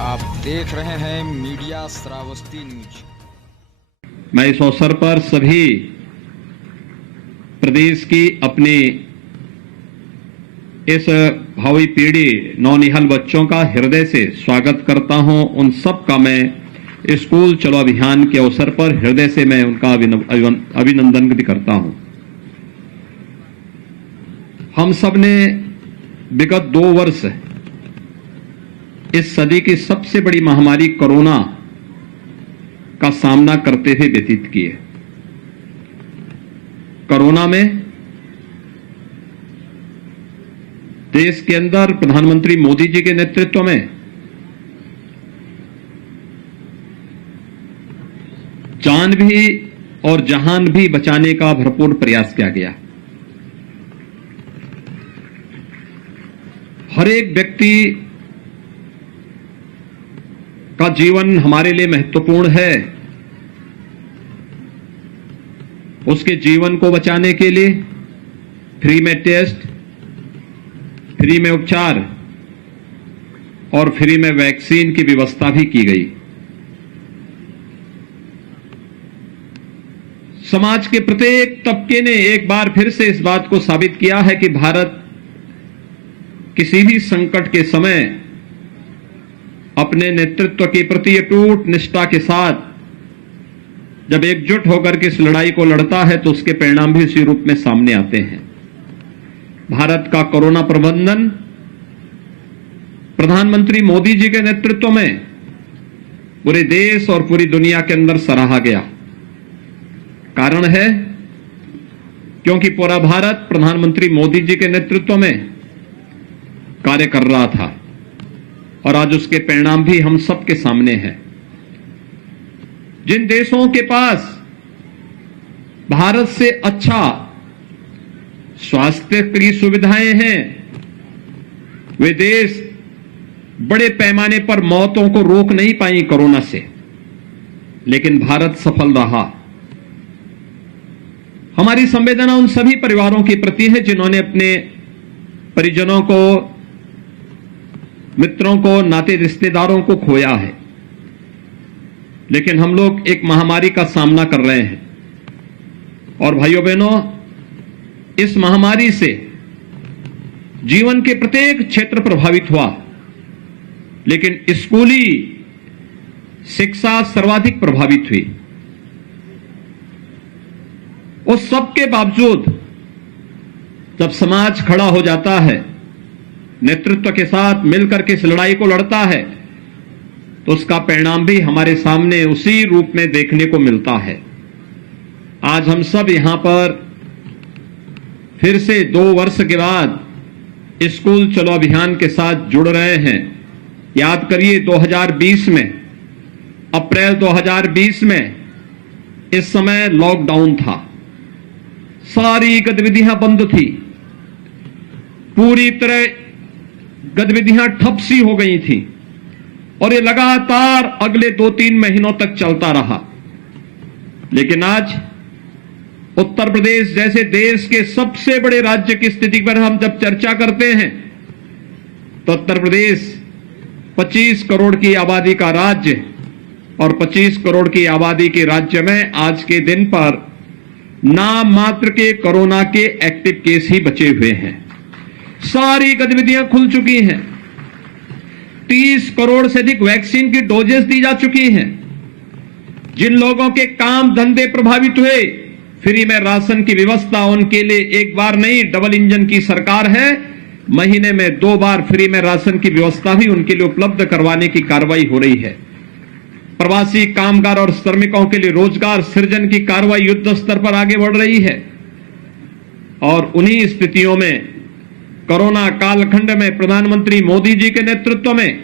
आप देख रहे हैं मीडिया श्रावस्ती न्यूज। मैं इस अवसर पर सभी प्रदेश की अपनी इस भावी पीढ़ी नौनिहाल बच्चों का हृदय से स्वागत करता हूं। उन सब का मैं स्कूल चलो अभियान के अवसर पर हृदय से मैं उनका अभिनंदन भी करता हूं। हम सब ने विगत 2 वर्ष इस सदी की सबसे बड़ी महामारी कोरोना का सामना करते हुए व्यतीत किए। कोरोना में देश के अंदर प्रधानमंत्री मोदी जी के नेतृत्व में जान भी और जहान भी बचाने का भरपूर प्रयास किया गया। हर एक व्यक्ति का जीवन हमारे लिए महत्वपूर्ण है। उसके जीवन को बचाने के लिए फ्री में टेस्ट, फ्री में उपचार और फ्री में वैक्सीन की व्यवस्था भी की गई। समाज के प्रत्येक तबके ने एक बार फिर से इस बात को साबित किया है कि भारत किसी भी संकट के समय अपने नेतृत्व के प्रति अटूट निष्ठा के साथ जब एकजुट होकर के इस लड़ाई को लड़ता है तो उसके परिणाम भी उसी रूप में सामने आते हैं। भारत का कोरोना प्रबंधन प्रधानमंत्री मोदी जी के नेतृत्व में पूरे देश और पूरी दुनिया के अंदर सराहा गया। कारण है क्योंकि पूरा भारत प्रधानमंत्री मोदी जी के नेतृत्व में कार्य कर रहा था और आज उसके परिणाम भी हम सबके सामने हैं। जिन देशों के पास भारत से अच्छा स्वास्थ्य की सुविधाएं हैं वे देश बड़े पैमाने पर मौतों को रोक नहीं पाई कोरोना से, लेकिन भारत सफल रहा। हमारी संवेदना उन सभी परिवारों के प्रति है जिन्होंने अपने परिजनों को, मित्रों को, नाते रिश्तेदारों को खोया है। लेकिन हम लोग एक महामारी का सामना कर रहे हैं और भाइयों बहनों, इस महामारी से जीवन के प्रत्येक क्षेत्र प्रभावित हुआ, लेकिन स्कूली शिक्षा सर्वाधिक प्रभावित हुई। उस सब के बावजूद जब समाज खड़ा हो जाता है, नेतृत्व के साथ मिलकर के इस लड़ाई को लड़ता है, तो उसका परिणाम भी हमारे सामने उसी रूप में देखने को मिलता है। आज हम सब यहां पर फिर से 2 वर्ष के बाद स्कूल चलो अभियान के साथ जुड़ रहे हैं। याद करिए 2020 में, अप्रैल 2020 में इस समय लॉकडाउन था, सारी गतिविधियां बंद थी, पूरी तरह गतिविधियां ठप सी हो गई थी और ये लगातार अगले 2-3 महीनों तक चलता रहा। लेकिन आज उत्तर प्रदेश जैसे देश के सबसे बड़े राज्य की स्थिति पर हम जब चर्चा करते हैं तो उत्तर प्रदेश 25 करोड़ की आबादी का राज्य और 25 करोड़ की आबादी के राज्य में आज के दिन पर नाम मात्र के कोरोना के एक्टिव केस ही बचे हुए हैं। सारी गतिविधियां खुल चुकी हैं। 30 करोड़ से अधिक वैक्सीन की डोजेस दी जा चुकी हैं। जिन लोगों के काम धंधे प्रभावित हुए, फ्री में राशन की व्यवस्था उनके लिए एक बार नहीं, डबल इंजन की सरकार है। महीने में 2 बार फ्री में राशन की व्यवस्था भी उनके लिए उपलब्ध करवाने की कार्रवाई हो रही है। प्रवासी कामगार और श्रमिकों के लिए रोजगार सृजन की कार्रवाई युद्ध स्तर पर आगे बढ़ रही है। और उन्हीं स्थितियों में कोरोना कालखंड में प्रधानमंत्री मोदी जी के नेतृत्व में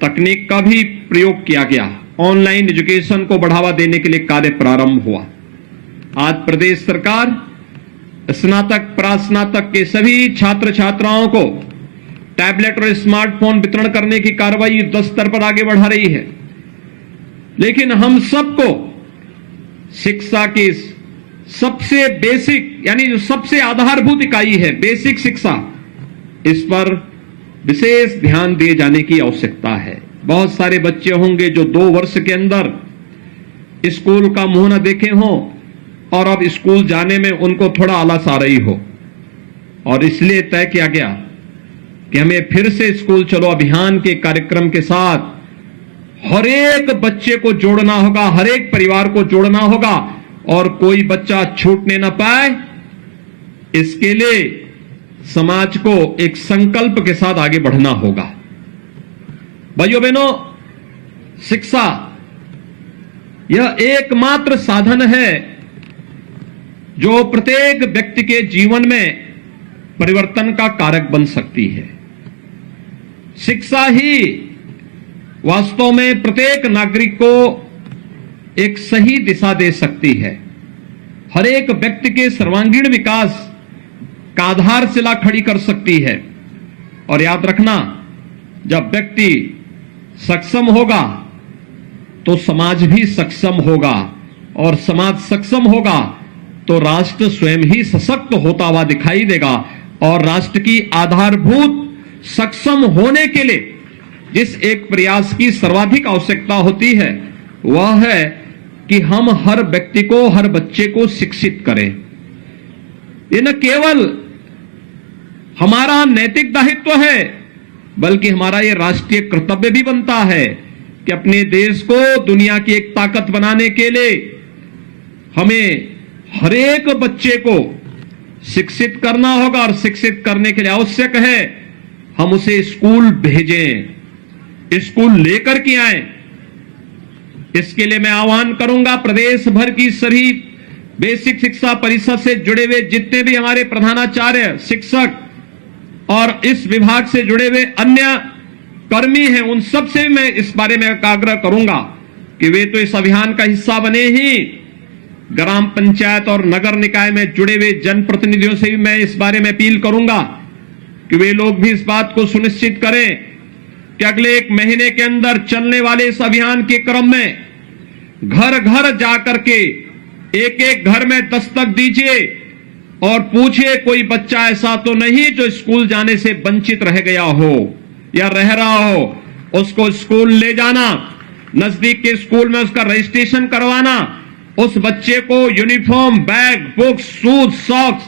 तकनीक का भी प्रयोग किया गया। ऑनलाइन एजुकेशन को बढ़ावा देने के लिए कार्य प्रारंभ हुआ। आज प्रदेश सरकार स्नातक, प्रास्नातक के सभी छात्र छात्राओं को टैबलेट और स्मार्टफोन वितरण करने की कार्रवाई युद्ध स्तर पर आगे बढ़ा रही है। लेकिन हम सबको शिक्षा की सबसे बेसिक यानी जो सबसे आधारभूत इकाई है, बेसिक शिक्षा, इस पर विशेष ध्यान दिए जाने की आवश्यकता है। बहुत सारे बच्चे होंगे जो 2 वर्ष के अंदर स्कूल का मुंह न देखे हों और अब स्कूल जाने में उनको थोड़ा आलस आ रही हो, और इसलिए तय किया गया कि हमें फिर से स्कूल चलो अभियान के कार्यक्रम के साथ हर एक बच्चे को जोड़ना होगा, हर एक परिवार को जोड़ना होगा और कोई बच्चा छूटने न पाए। इसके लिए समाज को एक संकल्प के साथ आगे बढ़ना होगा। भाइयों बहनों, शिक्षा यह एकमात्र साधन है जो प्रत्येक व्यक्ति के जीवन में परिवर्तन का कारक बन सकती है। शिक्षा ही वास्तव में प्रत्येक नागरिक को एक सही दिशा दे सकती है, हर एक व्यक्ति के सर्वांगीण विकास का आधारशिला खड़ी कर सकती है। और याद रखना, जब व्यक्ति सक्षम होगा तो समाज भी सक्षम होगा, और समाज सक्षम होगा तो राष्ट्र स्वयं ही सशक्त होता हुआ दिखाई देगा। और राष्ट्र की आधारभूत सक्षम होने के लिए जिस एक प्रयास की सर्वाधिक आवश्यकता होती है वह है कि हम हर व्यक्ति को, हर बच्चे को शिक्षित करें। ये न केवल हमारा नैतिक दायित्व है बल्कि हमारा ये राष्ट्रीय कर्तव्य भी बनता है कि अपने देश को दुनिया की एक ताकत बनाने के लिए हमें हर एक बच्चे को शिक्षित करना होगा, और शिक्षित करने के लिए आवश्यक है हम उसे स्कूल भेजें, स्कूल लेकर के आए। इसके लिए मैं आह्वान करूंगा प्रदेश भर की सभी बेसिक शिक्षा परिषद से जुड़े हुए जितने भी हमारे प्रधानाचार्य, शिक्षक और इस विभाग से जुड़े हुए अन्य कर्मी हैं, उन सब से मैं इस बारे में आग्रह करूंगा कि वे तो इस अभियान का हिस्सा बने ही, ग्राम पंचायत और नगर निकाय में जुड़े हुए जनप्रतिनिधियों से भी मैं इस बारे में अपील करूंगा कि वे लोग भी इस बात को सुनिश्चित करें कि अगले 1 महीने के अंदर चलने वाले इस अभियान के क्रम में घर घर जाकर के एक एक घर में दस्तक दीजिए और पूछिए कोई बच्चा ऐसा तो नहीं जो स्कूल जाने से वंचित रह गया हो या रह रहा हो। उसको स्कूल ले जाना, नजदीक के स्कूल में उसका रजिस्ट्रेशन करवाना, उस बच्चे को uniform, bag, books, shoes, socks,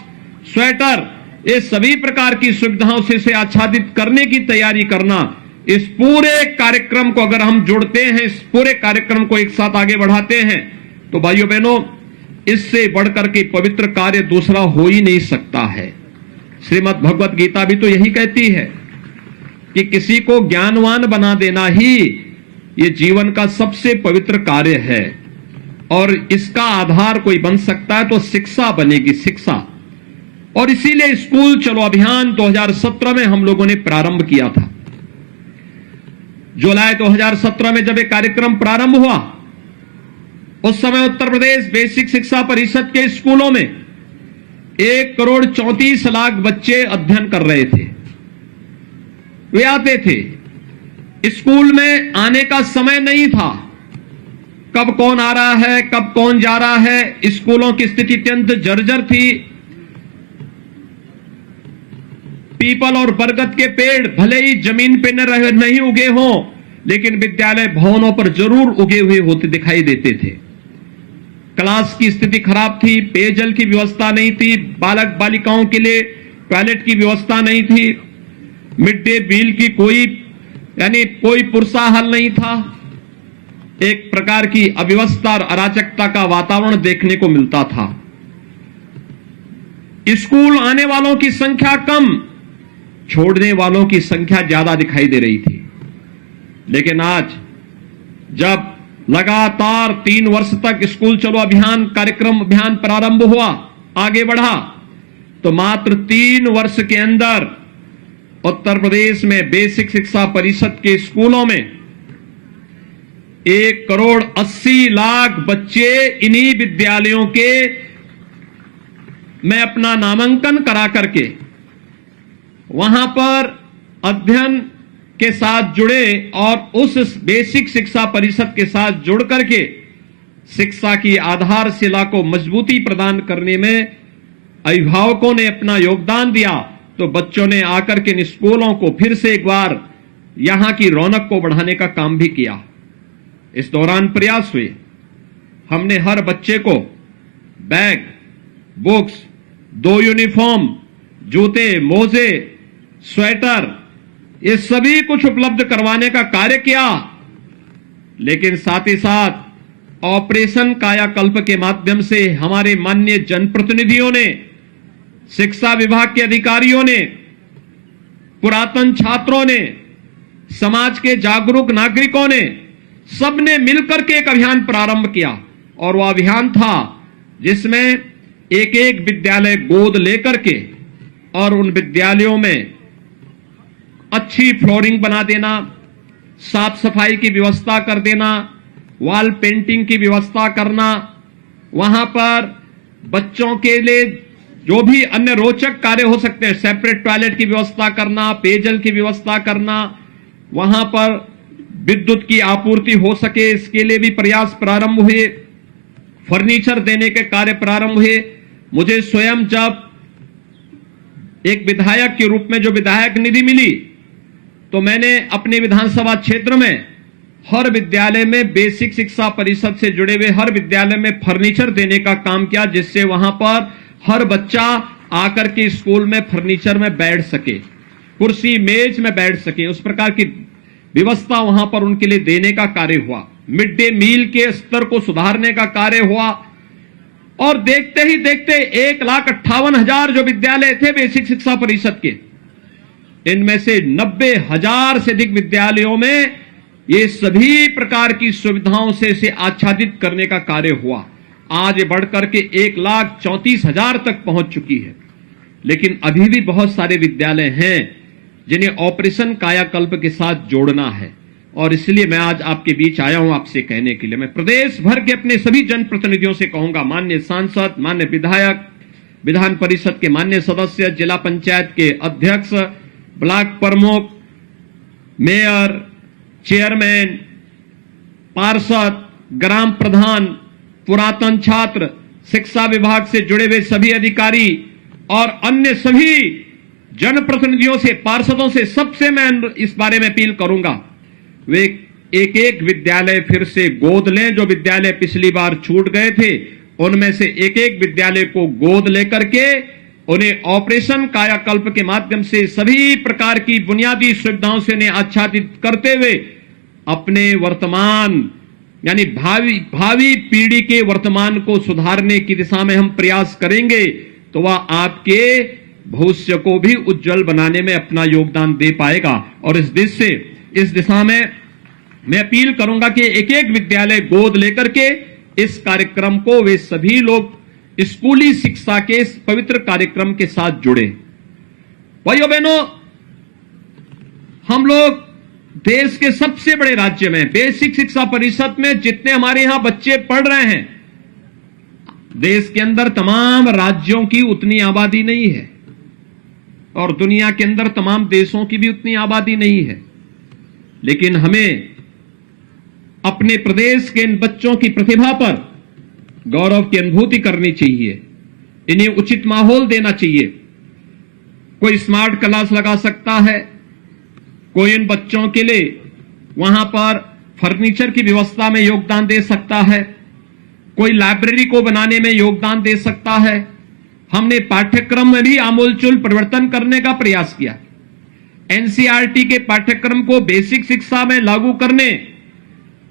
sweater, ये सभी प्रकार की सुविधाओं से आच्छादित करने की तैयारी करना। इस पूरे कार्यक्रम को अगर हम जोड़ते हैं, इस पूरे कार्यक्रम को एक साथ आगे बढ़ाते हैं, तो भाइयों बहनों, इससे बढ़कर के पवित्र कार्य दूसरा हो ही नहीं सकता है। श्रीमद् भगवत गीता भी तो यही कहती है कि किसी को ज्ञानवान बना देना ही ये जीवन का सबसे पवित्र कार्य है, और इसका आधार कोई बन सकता है तो शिक्षा बनेगी, शिक्षा। और इसीलिए स्कूल चलो अभियान 2017 में हम लोगों ने प्रारंभ किया था। जुलाई 2017 में जब एक कार्यक्रम प्रारंभ हुआ, उस समय उत्तर प्रदेश बेसिक शिक्षा परिषद के स्कूलों में 1,34,00,000 बच्चे अध्ययन कर रहे थे। वे आते थे, स्कूल में आने का समय नहीं था, कब कौन आ रहा है, कब कौन जा रहा है। स्कूलों की स्थिति अत्यंत जर्जर थी। पीपल और बरगद के पेड़ भले ही जमीन पे नहीं उगे हों, लेकिन विद्यालय भवनों पर जरूर उगे हुए होते दिखाई देते थे। क्लास की स्थिति खराब थी, पेयजल की व्यवस्था नहीं थी, बालक बालिकाओं के लिए टॉयलेट की व्यवस्था नहीं थी, मिड डे मील की कोई पुरसा हल नहीं था। एक प्रकार की अव्यवस्था और अराजकता का वातावरण देखने को मिलता था। स्कूल आने वालों की संख्या कम, छोड़ने वालों की संख्या ज्यादा दिखाई दे रही थी। लेकिन आज जब लगातार 3 वर्ष तक स्कूल चलो अभियान प्रारंभ हुआ, आगे बढ़ा, तो मात्र 3 वर्ष के अंदर उत्तर प्रदेश में बेसिक शिक्षा परिषद के स्कूलों में 1,80,00,000 बच्चे इन्हीं विद्यालयों के में अपना नामांकन करा करके वहां पर अध्ययन के साथ जुड़े और उस बेसिक शिक्षा परिषद के साथ जुड़ करके शिक्षा की आधारशिला को मजबूती प्रदान करने में अभिभावकों ने अपना योगदान दिया। तो बच्चों ने आकर के इन स्कूलों को फिर से एक बार यहां की रौनक को बढ़ाने का काम भी किया। इस दौरान प्रयास हुए, हमने हर बच्चे को बैग, बुक्स, 2 यूनिफॉर्म, जूते, मोजे, स्वेटर, ये सभी कुछ उपलब्ध करवाने का कार्य किया। लेकिन साथ ही साथ ऑपरेशन कायाकल्प के माध्यम से हमारे माननीय जनप्रतिनिधियों ने, शिक्षा विभाग के अधिकारियों ने, पुरातन छात्रों ने, समाज के जागरूक नागरिकों ने, सबने मिलकर के एक अभियान प्रारंभ किया। और वह अभियान था जिसमें एक एक विद्यालय गोद लेकर के और उन विद्यालयों में अच्छी फ्लोरिंग बना देना, साफ सफाई की व्यवस्था कर देना, वॉल पेंटिंग की व्यवस्था करना, वहां पर बच्चों के लिए जो भी अन्य रोचक कार्य हो सकते हैं, सेपरेट टॉयलेट की व्यवस्था करना, पेयजल की व्यवस्था करना, वहां पर विद्युत की आपूर्ति हो सके, इसके लिए भी प्रयास प्रारंभ हुए। फर्नीचर देने के कार्य प्रारंभ हुए। मुझे स्वयं जब एक विधायक के रूप में जो विधायक निधि मिली, तो मैंने अपने विधानसभा क्षेत्र में हर विद्यालय में बेसिक शिक्षा परिषद से जुड़े हुए हर विद्यालय में फर्नीचर देने का काम किया, जिससे वहां पर हर बच्चा आकर के स्कूल में फर्नीचर में बैठ सके, कुर्सी मेज में बैठ सके, उस प्रकार की व्यवस्था वहां पर उनके लिए देने का कार्य हुआ। मिड डे मील के स्तर को सुधारने का कार्य हुआ। और देखते ही देखते 1,58,000 जो विद्यालय थे बेसिक शिक्षा परिषद के, इनमें से 90,000 से अधिक विद्यालयों में ये सभी प्रकार की सुविधाओं से इसे आच्छादित करने का कार्य हुआ। आज ये बढ़कर के 1,34,000 तक पहुंच चुकी है। लेकिन अभी भी बहुत सारे विद्यालय हैं जिन्हें ऑपरेशन कायाकल्प के साथ जोड़ना है। और इसलिए मैं आज आपके बीच आया हूं आपसे कहने के लिए। मैं प्रदेश भर के अपने सभी जनप्रतिनिधियों से कहूंगा, माननीय सांसद, माननीय विधायक, विधान परिषद के माननीय सदस्य, जिला पंचायत के अध्यक्ष, ब्लॉक प्रमुख, मेयर, चेयरमैन, पार्षद, ग्राम प्रधान, पुरातन छात्र, शिक्षा विभाग से जुड़े हुए सभी अधिकारी और अन्य सभी जनप्रतिनिधियों से, पार्षदों से, सबसे मैं इस बारे में अपील करूंगा, वे एक एक विद्यालय फिर से गोद लें। जो विद्यालय पिछली बार छूट गए थे, उनमें से एक एक विद्यालय को गोद लेकर के उन्हें ऑपरेशन कायाकल्प के माध्यम से सभी प्रकार की बुनियादी सुविधाओं से उन्हें आच्छादित करते हुए अपने वर्तमान यानी भावी पीढ़ी के वर्तमान को सुधारने की दिशा में हम प्रयास करेंगे, तो वह आपके भविष्य को भी उज्जवल बनाने में अपना योगदान दे पाएगा। और इस दिशा में मैं अपील करूंगा कि एक एक विद्यालय गोद लेकर के इस कार्यक्रम को वे सभी लोग स्कूली शिक्षा के इस पवित्र कार्यक्रम के साथ जुड़े। भाइयों बहनों, हम लोग देश के सबसे बड़े राज्य में बेसिक शिक्षा परिषद में जितने हमारे यहां बच्चे पढ़ रहे हैं, देश के अंदर तमाम राज्यों की उतनी आबादी नहीं है और दुनिया के अंदर तमाम देशों की भी उतनी आबादी नहीं है। लेकिन हमें अपने प्रदेश के इन बच्चों की प्रतिभा पर गौरव की अनुभूति करनी चाहिए, इन्हें उचित माहौल देना चाहिए। कोई स्मार्ट क्लास लगा सकता है, कोई इन बच्चों के लिए वहां पर फर्नीचर की व्यवस्था में योगदान दे सकता है, कोई लाइब्रेरी को बनाने में योगदान दे सकता है। हमने पाठ्यक्रम में भी आमूलचूल परिवर्तन करने का प्रयास किया। एनसीईआरटी के पाठ्यक्रम को बेसिक शिक्षा में लागू करने,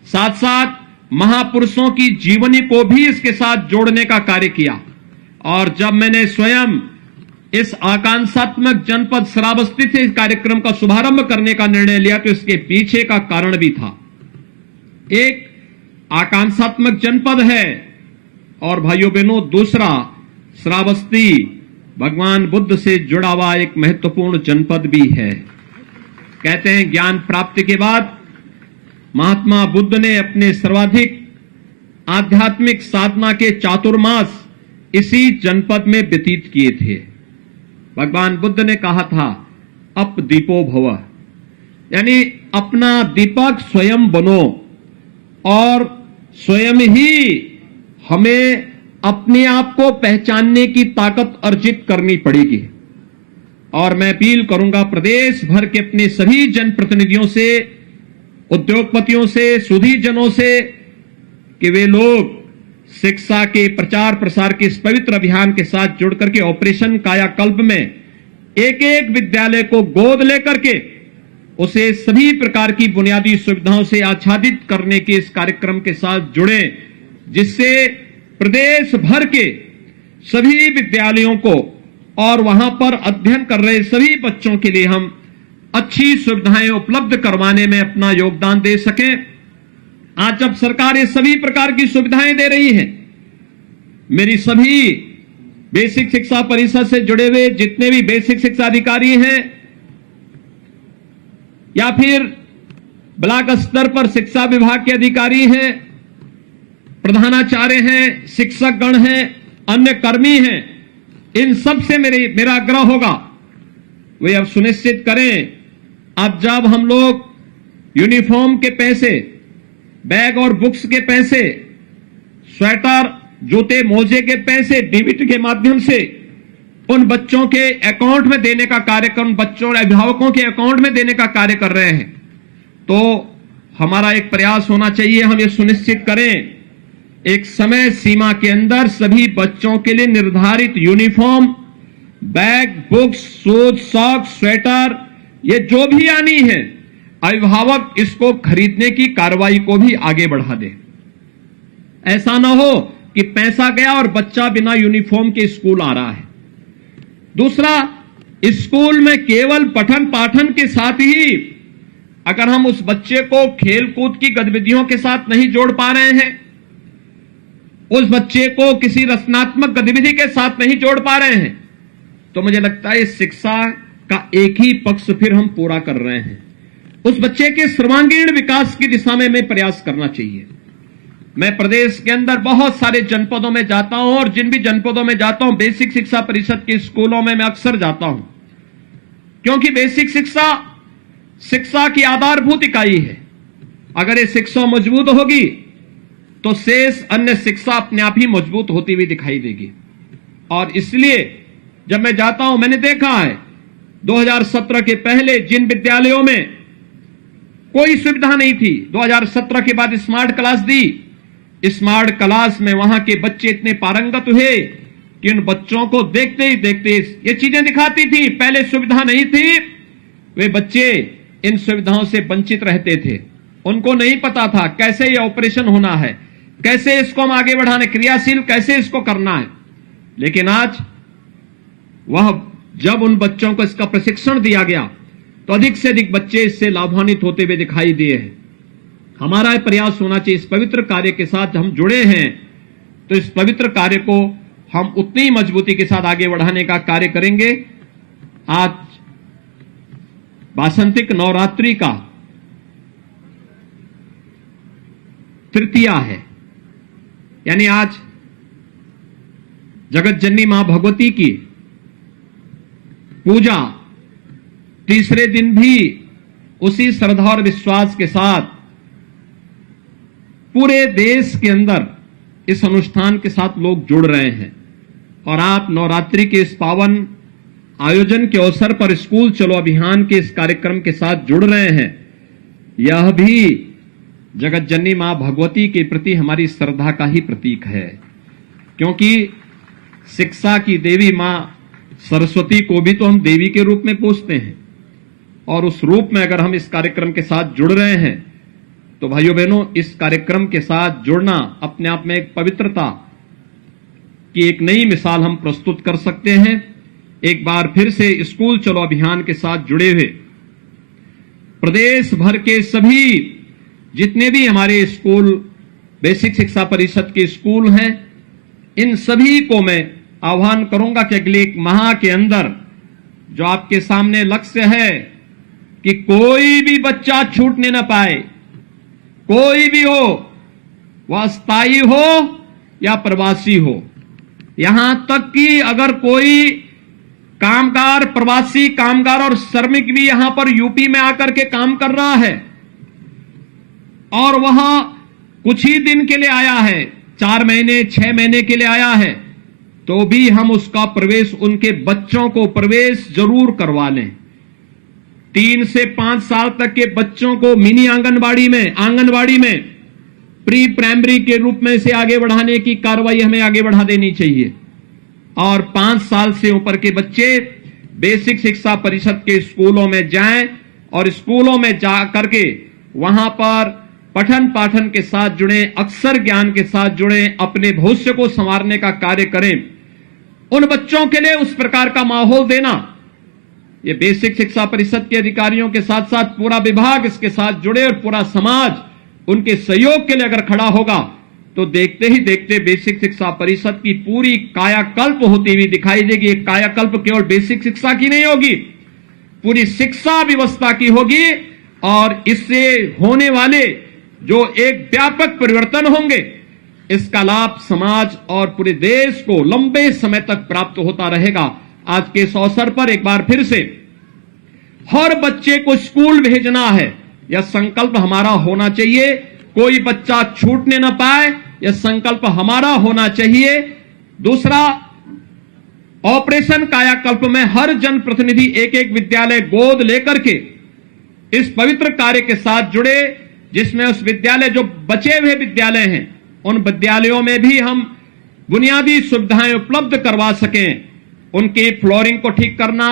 साथ साथ महापुरुषों की जीवनी को भी इसके साथ जोड़ने का कार्य किया। और जब मैंने स्वयं इस आकांक्षात्मक जनपद श्रावस्ती से इस कार्यक्रम का शुभारंभ करने का निर्णय लिया, तो इसके पीछे का कारण भी था। एक आकांक्षात्मक जनपद है और भाइयों बहनों, दूसरा श्रावस्ती भगवान बुद्ध से जुड़ा हुआ एक महत्वपूर्ण जनपद भी है। कहते हैं ज्ञान प्राप्ति के बाद महात्मा बुद्ध ने अपने सर्वाधिक आध्यात्मिक साधना के चातुर्मास इसी जनपद में व्यतीत किए थे। भगवान बुद्ध ने कहा था, अप दीपो भव, यानी अपना दीपक स्वयं बनो और स्वयं ही हमें अपने आप को पहचानने की ताकत अर्जित करनी पड़ेगी। और मैं अपील करूंगा प्रदेश भर के अपने सभी जनप्रतिनिधियों से, उद्योगपतियों से, सुधीजनों से कि वे लोग शिक्षा के प्रचार प्रसार के इस पवित्र अभियान के साथ जुड़ करके ऑपरेशन कायाकल्प में एक एक विद्यालय को गोद लेकर के उसे सभी प्रकार की बुनियादी सुविधाओं से आच्छादित करने के इस कार्यक्रम के साथ जुड़े, जिससे प्रदेश भर के सभी विद्यालयों को और वहां पर अध्ययन कर रहे सभी बच्चों के लिए हम अच्छी सुविधाएं उपलब्ध करवाने में अपना योगदान दे सकें। आज जब सरकार ये सभी प्रकार की सुविधाएं दे रही है, मेरी सभी बेसिक शिक्षा परिषद से जुड़े हुए जितने भी बेसिक शिक्षा अधिकारी हैं या फिर ब्लॉक स्तर पर शिक्षा विभाग के अधिकारी हैं, प्रधानाचार्य हैं, शिक्षक गण हैं, अन्य कर्मी हैं, इन सब से मेरा आग्रह होगा वे अब सुनिश्चित करें, अब जब हम लोग यूनिफॉर्म के पैसे, बैग और बुक्स के पैसे, स्वेटर, जूते, मोजे के पैसे डीबीटी के माध्यम से उन बच्चों के अकाउंट में देने का कार्यक्रम, बच्चों और अभिभावकों के अकाउंट में देने का कार्य कर रहे हैं, तो हमारा एक प्रयास होना चाहिए, हम ये सुनिश्चित करें एक समय सीमा के अंदर सभी बच्चों के लिए निर्धारित uniform, bag, books, shoes, socks, sweater, ये जो भी आनी है, अभिभावक इसको खरीदने की कार्रवाई को भी आगे बढ़ा दे। ऐसा ना हो कि पैसा गया और बच्चा बिना यूनिफॉर्म के स्कूल आ रहा है। दूसरा, स्कूल में केवल पठन पाठन के साथ ही अगर हम उस बच्चे को खेल कूद की गतिविधियों के साथ नहीं जोड़ पा रहे हैं, उस बच्चे को किसी रचनात्मक गतिविधि के साथ नहीं जोड़ पा रहे हैं, तो मुझे लगता है शिक्षा का एक ही पक्ष फिर हम पूरा कर रहे हैं। उस बच्चे के सर्वांगीण विकास की दिशा में हमें प्रयास करना चाहिए। मैं प्रदेश के अंदर बहुत सारे जनपदों में जाता हूं और जिन भी जनपदों में जाता हूं बेसिक शिक्षा परिषद के स्कूलों में मैं अक्सर जाता हूं, क्योंकि बेसिक शिक्षा की आधारभूत इकाई है। अगर ये शिक्षा मजबूत होगी तो शेष अन्य शिक्षा अपने आप ही मजबूत होती हुई दिखाई देगी। और इसलिए जब मैं जाता हूं, मैंने देखा है 2017 के पहले जिन विद्यालयों में कोई सुविधा नहीं थी, 2017 के बाद स्मार्ट क्लास दी, स्मार्ट क्लास में वहां के बच्चे इतने पारंगत हुए कि उन बच्चों को देखते ही देखते ये चीजें दिखाती थी। पहले सुविधा नहीं थी, वे बच्चे इन सुविधाओं से वंचित रहते थे, उनको नहीं पता था कैसे ये ऑपरेशन होना है, कैसे इसको हम आगे बढ़ाने, क्रियाशील कैसे इसको करना है। लेकिन आज वह जब उन बच्चों को इसका प्रशिक्षण दिया गया तो अधिक से अधिक बच्चे इससे लाभान्वित होते हुए दिखाई दिए हैं। हमारा यह प्रयास होना चाहिए, इस पवित्र कार्य के साथ हम जुड़े हैं तो इस पवित्र कार्य को हम उतनी ही मजबूती के साथ आगे बढ़ाने का कार्य करेंगे। आज वासंतिक नवरात्रि का तृतीया है, यानी आज जगत जननी मां भगवती की पूजा तीसरे दिन भी उसी श्रद्धा और विश्वास के साथ पूरे देश के अंदर इस अनुष्ठान के साथ लोग जुड़ रहे हैं। और आप नवरात्रि के इस पावन आयोजन के अवसर पर स्कूल चलो अभियान के इस कार्यक्रम के साथ जुड़ रहे हैं, यह भी जगत जननी मां भगवती के प्रति हमारी श्रद्धा का ही प्रतीक है। क्योंकि शिक्षा की देवी मां सरस्वती को भी तो हम देवी के रूप में पूजते हैं, और उस रूप में अगर हम इस कार्यक्रम के साथ जुड़ रहे हैं तो भाइयों बहनों, इस कार्यक्रम के साथ जुड़ना अपने आप में एक पवित्रता की एक नई मिसाल हम प्रस्तुत कर सकते हैं। एक बार फिर से स्कूल चलो अभियान के साथ जुड़े हुए प्रदेश भर के सभी जितने भी हमारे स्कूल, बेसिक शिक्षा परिषद के स्कूल हैं, इन सभी को मैं आह्वान करूंगा कि अगले एक माह के अंदर जो आपके सामने लक्ष्य है कि कोई भी बच्चा छूटने ना पाए, कोई भी हो, वह स्थायी हो या प्रवासी हो, यहां तक कि अगर कोई कामगार, प्रवासी कामगार और श्रमिक भी यहां पर यूपी में आकर के काम कर रहा है और वह कुछ ही दिन के लिए आया है, 4 महीने 6 महीने के लिए आया है, तो भी हम उसका प्रवेश, उनके बच्चों को प्रवेश जरूर करवा लें। 3 से 5 साल तक के बच्चों को मिनी आंगनबाड़ी में प्री प्राइमरी के रूप में से आगे बढ़ाने की कार्रवाई हमें आगे बढ़ा देनी चाहिए। और 5 साल से ऊपर के बच्चे बेसिक शिक्षा परिषद के स्कूलों में जाएं और स्कूलों में जा करके वहां पर पठन पाठन के साथ जुड़े, अक्षर ज्ञान के साथ जुड़े, अपने भविष्य को संवारने का कार्य करें। उन बच्चों के लिए उस प्रकार का माहौल देना, ये बेसिक शिक्षा परिषद के अधिकारियों के साथ साथ पूरा विभाग इसके साथ जुड़े और पूरा समाज उनके सहयोग के लिए अगर खड़ा होगा तो देखते ही देखते बेसिक शिक्षा परिषद की पूरी कायाकल्प होती हुई दिखाई देगी। एक कायाकल्प केवल बेसिक शिक्षा की नहीं होगी, पूरी शिक्षा व्यवस्था की होगी। और इससे होने वाले जो एक व्यापक परिवर्तन होंगे, इसका लाभ समाज और पूरे देश को लंबे समय तक प्राप्त होता रहेगा। आज के इस अवसर पर एक बार फिर से हर बच्चे को स्कूल भेजना है, यह संकल्प हमारा होना चाहिए। कोई बच्चा छूटने न पाए, यह संकल्प हमारा होना चाहिए। दूसरा, ऑपरेशन कायाकल्प में हर जनप्रतिनिधि एक एक विद्यालय गोद लेकर के इस पवित्र कार्य के साथ जुड़े, जिसमें उस विद्यालय, जो बचे हुए विद्यालय हैं, उन विद्यालयों में भी हम बुनियादी सुविधाएं उपलब्ध करवा सकें। उनकी फ्लोरिंग को ठीक करना,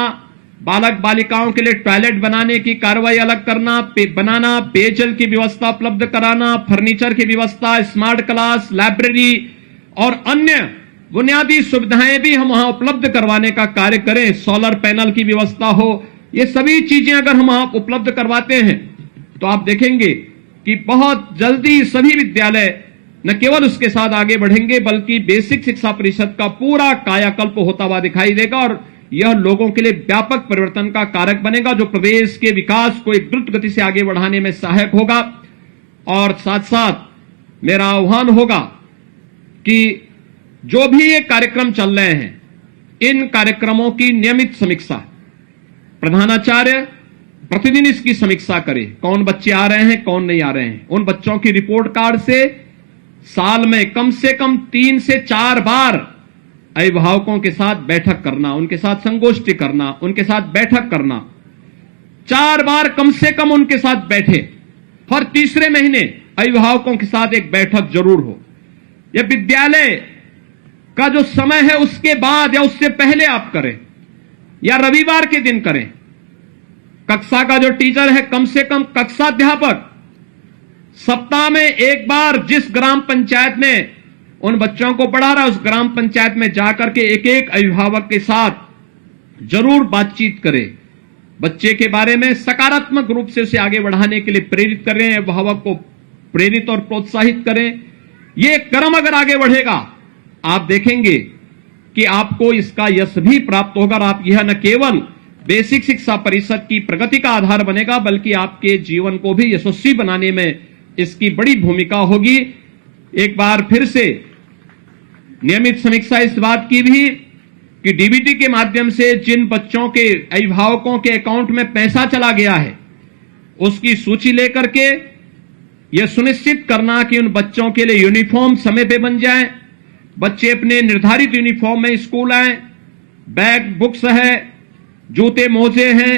बालक बालिकाओं के लिए टॉयलेट बनाने की कार्रवाई अलग करना, बनाना, पेयजल की व्यवस्था उपलब्ध कराना, फर्नीचर की व्यवस्था, स्मार्ट क्लास, लाइब्रेरी और अन्य बुनियादी सुविधाएं भी हम वहां उपलब्ध करवाने का कार्य करें। सोलर पैनल की व्यवस्था हो, ये सभी चीजें अगर हम वहां उपलब्ध करवाते हैं तो आप देखेंगे कि बहुत जल्दी सभी विद्यालय न केवल उसके साथ आगे बढ़ेंगे बल्कि बेसिक शिक्षा परिषद का पूरा कायाकल्प होता हुआ दिखाई देगा। और यह लोगों के लिए व्यापक परिवर्तन का कारक बनेगा, जो प्रदेश के विकास को एक द्रुत गति से आगे बढ़ाने में सहायक होगा। और साथ साथ मेरा आह्वान होगा कि जो भी ये कार्यक्रम चल रहे हैं, इन कार्यक्रमों की नियमित समीक्षा, प्रधानाचार्य प्रतिदिन इसकी समीक्षा करे, कौन बच्चे आ रहे हैं, कौन नहीं आ रहे हैं। उन बच्चों की रिपोर्ट कार्ड से साल में कम से कम 3 से 4 बार अभिभावकों के साथ बैठक करना, उनके साथ संगोष्ठी करना, उनके साथ बैठक करना, 4 बार कम से कम उनके साथ बैठे। हर तीसरे महीने अभिभावकों के साथ एक बैठक जरूर हो। यह विद्यालय का जो समय है उसके बाद या उससे पहले आप करें, या रविवार के दिन करें। कक्षा का जो टीचर है, कम से कम कक्षाध्यापक सप्ताह में एक बार जिस ग्राम पंचायत में उन बच्चों को पढ़ा रहा है, उस ग्राम पंचायत में जाकर के एक एक अभिभावक के साथ जरूर बातचीत करें। बच्चे के बारे में सकारात्मक रूप से उसे आगे बढ़ाने के लिए प्रेरित करें, अभिभावक को प्रेरित और प्रोत्साहित करें। ये क्रम अगर आगे बढ़ेगा, आप देखेंगे कि आपको इसका यश भी प्राप्त होगा। और आप यह न केवल बेसिक शिक्षा परिषद की प्रगति का आधार बनेगा बल्कि आपके जीवन को भी यशस्वी बनाने में इसकी बड़ी भूमिका होगी। एक बार फिर से नियमित समीक्षा इस बात की भी कि डीबीटी के माध्यम से जिन बच्चों के अभिभावकों के अकाउंट में पैसा चला गया है, उसकी सूची लेकर के यह सुनिश्चित करना कि उन बच्चों के लिए यूनिफॉर्म समय पे बन जाए, बच्चे अपने निर्धारित यूनिफॉर्म में स्कूल आए, बैग बुक्स है, जूते मोजे हैं,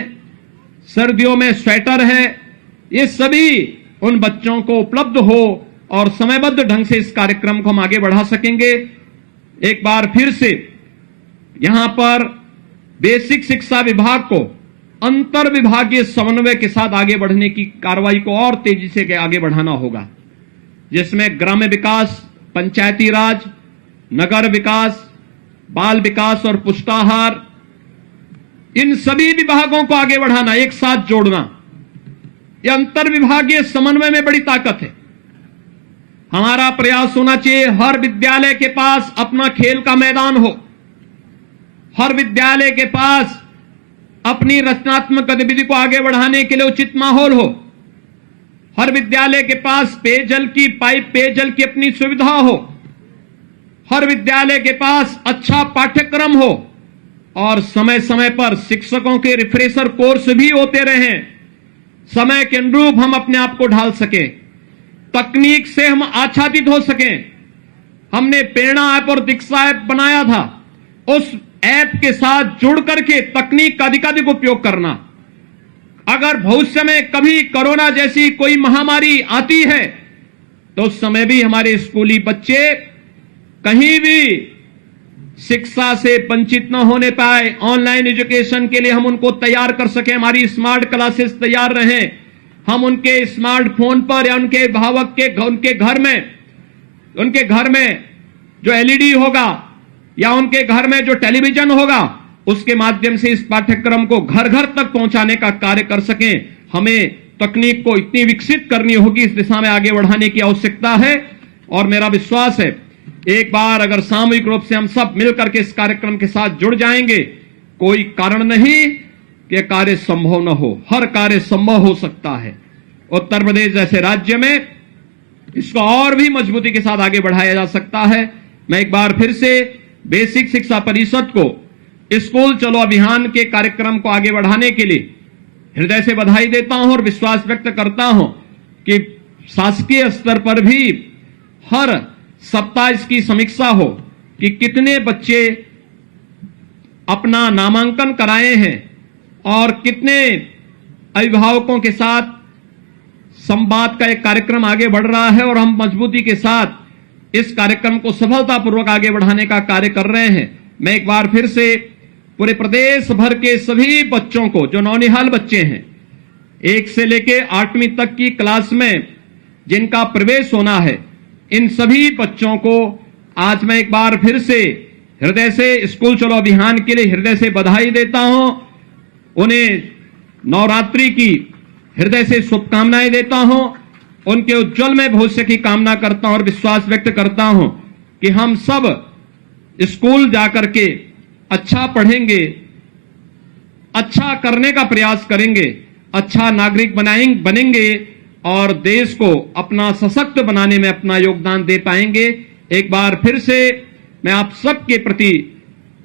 सर्दियों में स्वेटर है, ये सभी उन बच्चों को उपलब्ध हो और समयबद्ध ढंग से इस कार्यक्रम को हम आगे बढ़ा सकेंगे। एक बार फिर से यहां पर बेसिक शिक्षा विभाग को अंतर विभागीय समन्वय के साथ आगे बढ़ने की कार्रवाई को और तेजी से आगे बढ़ाना होगा, जिसमें ग्राम्य विकास, पंचायती राज, नगर विकास, बाल विकास और पुष्टाहार, इन सभी विभागों को आगे बढ़ाना, एक साथ जोड़ना। यह अंतर विभागीय समन्वय में बड़ी ताकत है। हमारा प्रयास होना चाहिए हर विद्यालय के पास अपना खेल का मैदान हो, हर विद्यालय के पास अपनी रचनात्मक गतिविधि को आगे बढ़ाने के लिए उचित माहौल हो, हर विद्यालय के पास पेयजल की अपनी सुविधा हो, हर विद्यालय के पास अच्छा पाठ्यक्रम हो और समय समय पर शिक्षकों के रिफ्रेशर कोर्स भी होते रहें। समय के अनुरूप हम अपने आप को ढाल सकें, तकनीक से हम आच्छादित हो सकें। हमने प्रेरणा ऐप और दीक्षा ऐप बनाया था, उस ऐप के साथ जुड़ करके तकनीक का अधिकाधिक उपयोग करना। अगर भविष्य में कभी कोरोना जैसी कोई महामारी आती है तो उस समय भी हमारे स्कूली बच्चे कहीं भी शिक्षा से वंचित न होने पाए, ऑनलाइन एजुकेशन के लिए हम उनको तैयार कर सके, हमारी स्मार्ट क्लासेस तैयार रहें, हम उनके स्मार्टफोन पर या उनके घर में जो एलईडी होगा या उनके घर में जो टेलीविजन होगा उसके माध्यम से इस पाठ्यक्रम को घर घर तक पहुंचाने का कार्य कर सकें। हमें तकनीक को इतनी विकसित करनी होगी, इस दिशा में आगे बढ़ाने की आवश्यकता है। और मेरा विश्वास है एक बार अगर सामूहिक रूप से हम सब मिलकर के इस कार्यक्रम के साथ जुड़ जाएंगे, कोई कारण नहीं कि कार्य संभव न हो, हर कार्य संभव हो सकता है। उत्तर प्रदेश जैसे राज्य में इसको और भी मजबूती के साथ आगे बढ़ाया जा सकता है। मैं एक बार फिर से बेसिक शिक्षा परिषद को स्कूल चलो अभियान के कार्यक्रम को आगे बढ़ाने के लिए हृदय से बधाई देता हूं और विश्वास व्यक्त करता हूं कि शासकीय स्तर पर भी हर सप्ताह इसकी समीक्षा हो कि कितने बच्चे अपना नामांकन कराए हैं और कितने अभिभावकों के साथ संवाद का एक कार्यक्रम आगे बढ़ रहा है और हम मजबूती के साथ इस कार्यक्रम को सफलतापूर्वक आगे बढ़ाने का कार्य कर रहे हैं। मैं एक बार फिर से पूरे प्रदेश भर के सभी बच्चों को, जो नौनिहाल बच्चे हैं 1 से लेके 8वीं तक की क्लास में जिनका प्रवेश होना है, इन सभी बच्चों को आज मैं एक बार फिर से हृदय से स्कूल चलो अभियान के लिए हृदय से बधाई देता हूं। उन्हें नवरात्रि की हृदय से शुभकामनाएं देता हूं, उनके उज्जवल भविष्य की कामना करता हूं और विश्वास व्यक्त करता हूं कि हम सब स्कूल जाकर के अच्छा पढ़ेंगे, अच्छा करने का प्रयास करेंगे, अच्छा नागरिक बनेंगे और देश को अपना सशक्त बनाने में अपना योगदान दे पाएंगे। एक बार फिर से मैं आप सबके प्रति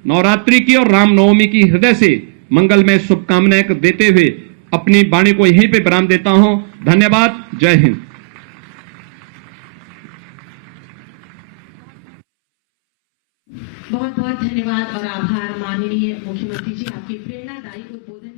नवरात्रि की और रामनवमी की हृदय से मंगलमय शुभकामनाएं देते हुए अपनी वाणी को यहीं पे विराम देता हूं। धन्यवाद। जय हिंद। बहुत बहुत धन्यवाद और आभार माननीय मुख्यमंत्री जी, आपकी प्रेरणादायी उद्बोधन